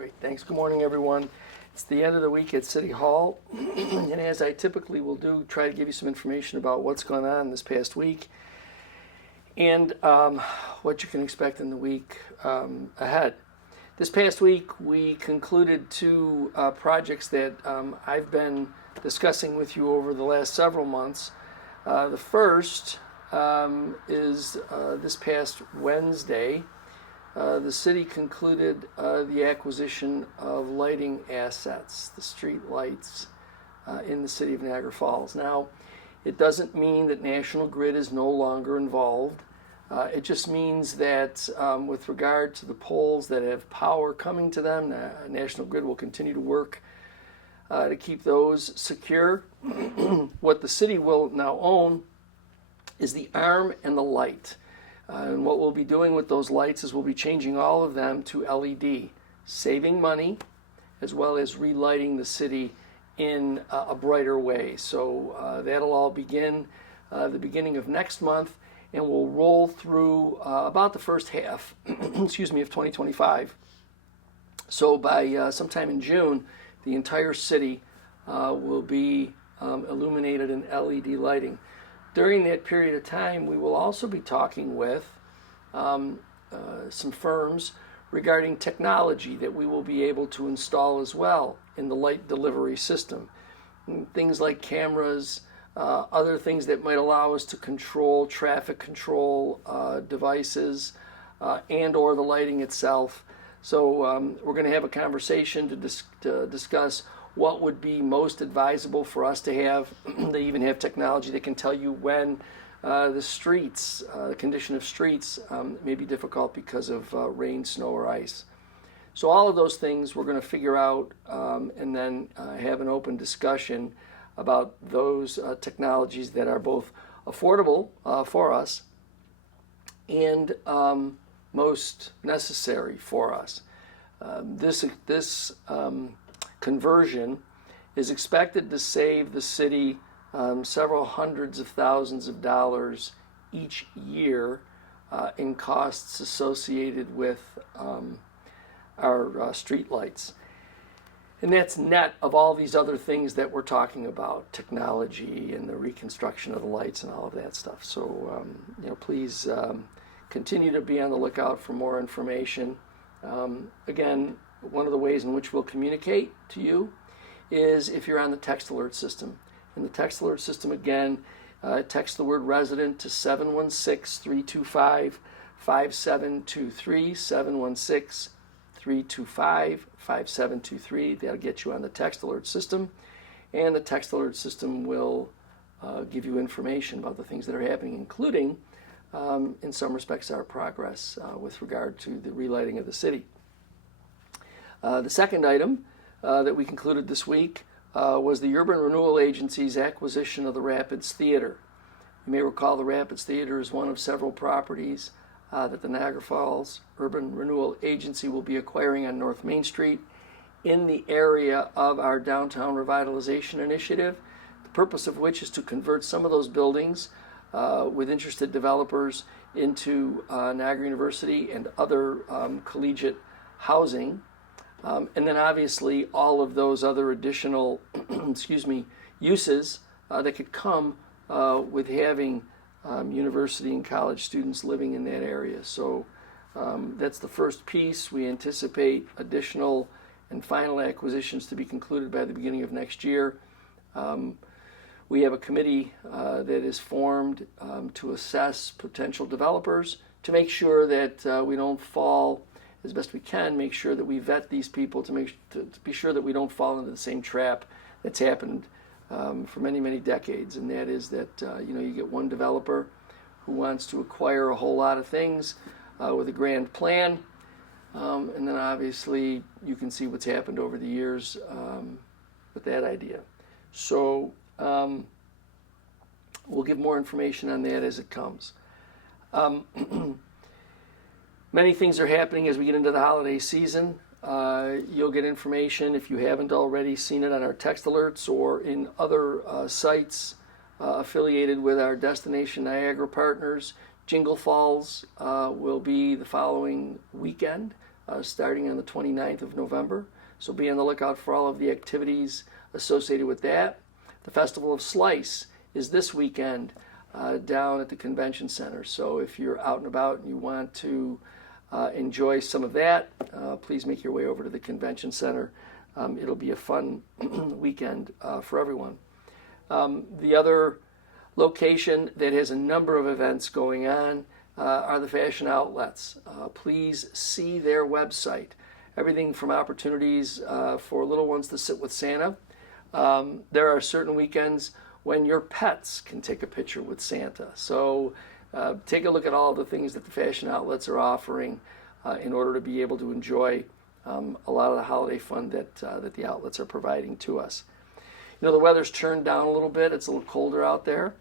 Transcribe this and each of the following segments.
Great, thanks. Good morning, everyone. It's the end of the week at City Hall, and as I typically will do, try to give you some information about what's gone on this past week and what you can expect in the week ahead. This past week, we concluded two projects that I've been discussing with you over the last several months. The first is this past Wednesday. The city concluded the acquisition of lighting assets, the street lights in the city of Niagara Falls. Now, it doesn't mean that National Grid is no longer involved. It just means that with regard to the poles that have power coming to them, National Grid will continue to work to keep those secure. What the city will now own is the arm and the light. And what we'll be doing with those lights is we'll be changing all of them to LED, saving money as well as relighting the city in a brighter way. So that'll all begin the beginning of next month and will roll through about the first half excuse me, of 2025. So by sometime in June, the entire city will be illuminated in LED lighting. During that period of time, we will also be talking with some firms regarding technology that we will be able to install as well in the light delivery system. Things like cameras, other things that might allow us to control traffic control devices and or the lighting itself. So we're going to have a conversation to discuss what would be most advisable for us to have. They even have technology that can tell you when the streets, the condition of streets may be difficult because of rain, snow, or ice. So all of those things we're going to figure out and then have an open discussion about those technologies that are both affordable for us and most necessary for us. This conversion is expected to save the city several hundreds of thousands of dollars each year in costs associated with our street lights. And that's net of all these other things that we're talking about, technology and the reconstruction of the lights and all of that stuff. So please continue to be on the lookout for more information. Again, one of the ways in which we'll communicate to you is if you're on the text alert system. In the text alert system, again, text the word resident to 716-325-5723, 716-325-5723. That'll get you on the text alert system, and the text alert system will give you information about the things that are happening, including, in some respects, our progress with regard to the relighting of the city. The second item that we concluded this week was the Urban Renewal Agency's acquisition of the Rapids Theater. You may recall the Rapids Theater is one of several properties that the Niagara Falls Urban Renewal Agency will be acquiring on North Main Street in the area of our downtown revitalization initiative, the purpose of which is to convert some of those buildings with interested developers into Niagara University and other collegiate housing. And then obviously all of those other additional uses that could come with having university and college students living in that area. So that's the first piece. We anticipate additional and final acquisitions to be concluded by the beginning of next year. We have a committee that is formed to assess potential developers to make sure that we don't fall, as best we can, make sure that we vet these people to be sure that we don't fall into the same trap that's happened for many, many decades. And that is that you get one developer who wants to acquire a whole lot of things with a grand plan, and then obviously you can see what's happened over the years with that idea. So we'll give more information on that as it comes. Many things are happening as we get into the holiday season. You'll get information, if you haven't already seen it, on our text alerts or in other sites affiliated with our Destination Niagara partners. Jingle Falls will be the following weekend, starting on the 29th of November. So be on the lookout for all of the activities associated with that. The Festival of Slice is this weekend down at the convention center. So if you're out and about and you want to enjoy some of that, please make your way over to the convention center. It'll be a fun weekend for everyone. The other location that has a number of events going on are the fashion outlets. Please see their website. Everything from opportunities for little ones to sit with Santa. There are certain weekends when your pets can take a picture with Santa. So take a look at all the things that the fashion outlets are offering in order to be able to enjoy a lot of the holiday fun that the outlets are providing to us. You know, the weather's turned down a little bit. It's a little colder out there,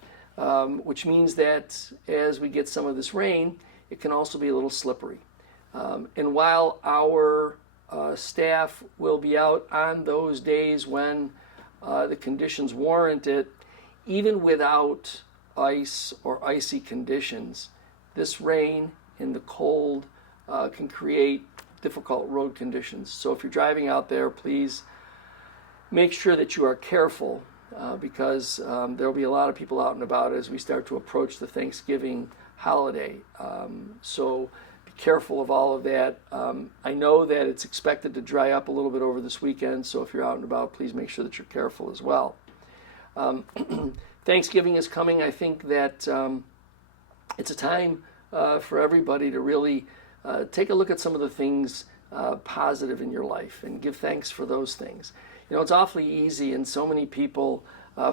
which means that as we get some of this rain, it can also be a little slippery. And while our staff will be out on those days when the conditions warrant it, even without ice or icy conditions, this rain and the cold can create difficult road conditions. So if you're driving out there, please make sure that you are careful because there will be a lot of people out and about as we start to approach the Thanksgiving holiday. So be careful of all of that. I know that it's expected to dry up a little bit over this weekend, so if you're out and about, please make sure that you're careful as well. Thanksgiving is coming. I think that it's a time for everybody to really take a look at some of the things positive in your life and give thanks for those things. You know, it's awfully easy, and so many people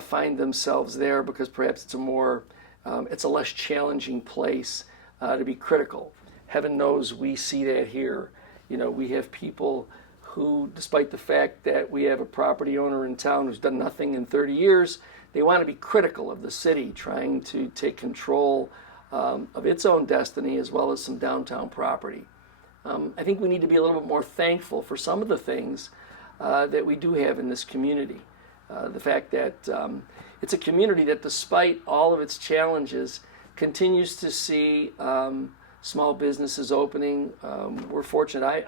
find themselves there because perhaps it's a less challenging place to be critical. Heaven knows we see that here. You know, we have people who, despite the fact that we have a property owner in town who's done nothing in 30 years, they want to be critical of the city, trying to take control of its own destiny as well as some downtown property. I think we need to be a little bit more thankful for some of the things that we do have in this community. The fact that it's a community that, despite all of its challenges, continues to see small businesses opening. We're fortunate.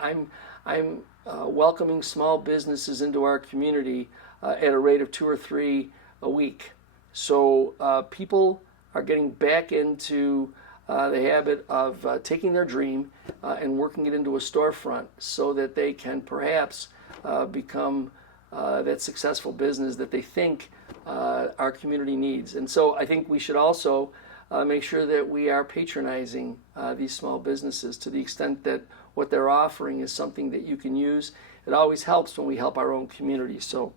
I'm welcoming small businesses into our community at a rate of 2 or 3 a week. So people are getting back into the habit of taking their dream and working it into a storefront so that they can perhaps become that successful business that they think our community needs. And so I think we should also make sure that we are patronizing these small businesses to the extent that what they're offering is something that you can use. It always helps when we help our own community. So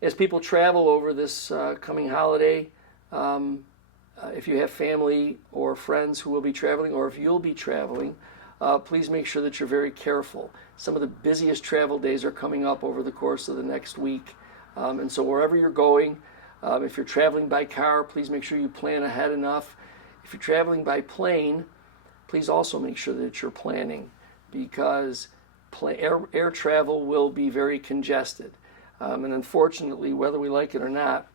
as people travel over this coming holiday, if you have family or friends who will be traveling, or if you'll be traveling, please make sure that you're very careful. Some of the busiest travel days are coming up over the course of the next week. And so wherever you're going, if you're traveling by car, please make sure you plan ahead enough. If you're traveling by plane, please also make sure that you're planning, because air travel will be very congested. And unfortunately, whether we like it or not,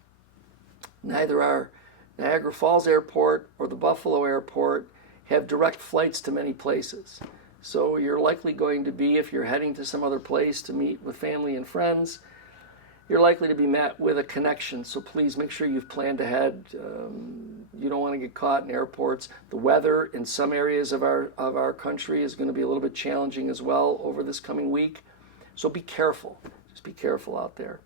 neither our Niagara Falls Airport or the Buffalo Airport have direct flights to many places. So you're likely going to be, if you're heading to some other place to meet with family and friends, you're likely to be met with a connection. So please make sure you've planned ahead. You don't want to get caught in airports. The weather in some areas of our country is going to be a little bit challenging as well over this coming week. So be careful. Just be careful out there.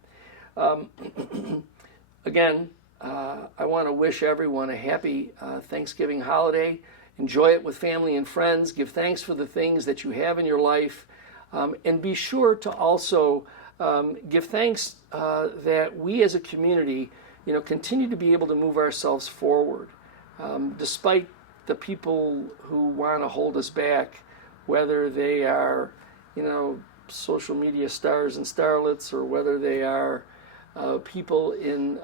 Again, I want to wish everyone a happy Thanksgiving holiday. Enjoy it with family and friends. Give thanks for the things that you have in your life. And be sure to also give thanks that we as a community, continue to be able to move ourselves forward. Despite the people who want to hold us back, whether they are, social media stars and starlets, or whether they are people in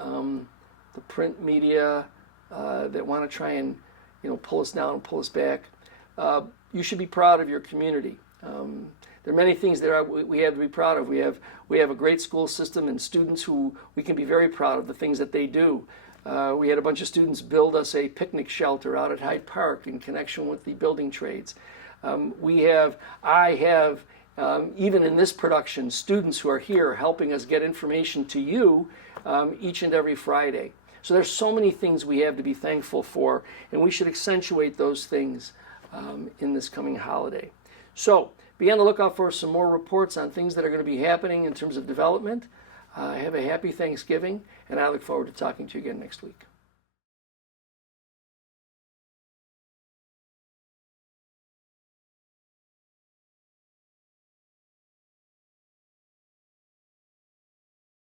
the print media that want to try and pull us down and pull us back. You should be proud of your community. There are many things that we have to be proud of. We have a great school system and students who we can be very proud of the things that they do. We had a bunch of students build us a picnic shelter out at Hyde Park in connection with the building trades. I have, even in this production, students who are here helping us get information to you each and every Friday. So there's so many things we have to be thankful for, and we should accentuate those things in this coming holiday. So be on the lookout for some more reports on things that are going to be happening in terms of development. Have a happy Thanksgiving, and I look forward to talking to you again next week.